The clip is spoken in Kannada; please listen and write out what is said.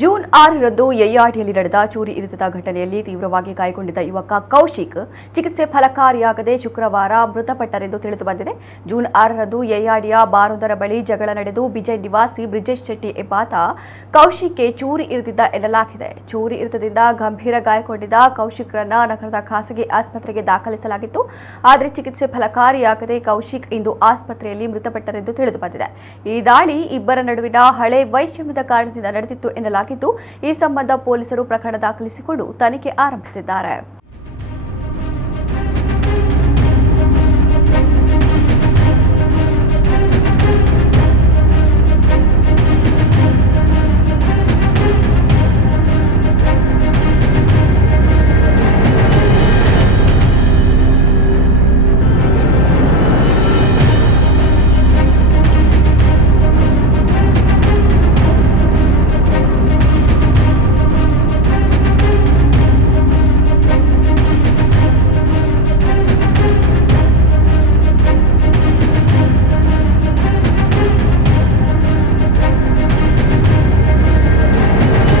ಜೂನ್ 6ರಂದು ಯಯ್ಯಾಡಿಯಲ್ಲಿ ನಡೆದ ಚೂರಿ ಇರಿತದ ಘಟನೆಯಲ್ಲಿ ತೀವ್ರವಾಗಿ ಗಾಯಗೊಂಡಿದ್ದ ಯುವಕ ಕೌಶಿಕ್ ಚಿಕಿತ್ಸೆ ಫಲಕಾರಿಯಾಗದೆ ಶುಕ್ರವಾರ ಮೃತಪಟ್ಟರೆಂದು ತಿಳಿದುಬಂದಿದೆ. ಜೂನ್ 6ರಂದು ಯಯ್ಯಾಡಿಯ ಬಾರೊಂದರ ಬಳಿ ಜಗಳ ನಡೆದು ಬಿಜೈ ನಿವಾಸಿ ಬ್ರಿಜೇಶ್ ಶೆಟ್ಟಿ ಎಂಬಾತ ಕೌಶಿಕ್ಗೆ ಚೂರಿ ಇರಿದಿದ್ದ ಎನ್ನಲಾಗಿದೆ. ಚೂರಿ ಇರಿತದಿಂದ ಗಂಭೀರ ಗಾಯಗೊಂಡಿದ್ದ ಕೌಶಿಕ್ರನ್ನ ನಗರದ ಖಾಸಗಿ ಆಸ್ಪತ್ರೆಗೆ ದಾಖಲಿಸಲಾಗಿತ್ತು. ಆದರೆ ಚಿಕಿತ್ಸೆ ಫಲಕಾರಿಯಾಗದೆ ಕೌಶಿಕ್ ಇಂದು ಆಸ್ಪತ್ರೆಯಲ್ಲಿ ಮೃತಪಟ್ಟರೆಂದು ತಿಳಿದುಬಂದಿದೆ. ಈ ದಾಳಿ ಇಬ್ಬರ ನಡುವಿನ ಹಳೆ ವೈಷಮ್ಯದ ಕಾರಣದಿಂದ ನಡೆದಿತ್ತು ಎನ್ನಲಾಗಿದೆ. ಈ ಸಂಬಂಧ ಪೊಲೀಸರು ಪ್ರಕರಣ ದಾಖಲಿಸಿಕೊಂಡು ತನಿಖೆ ಆರಂಭಿಸಿದ್ದಾರೆ.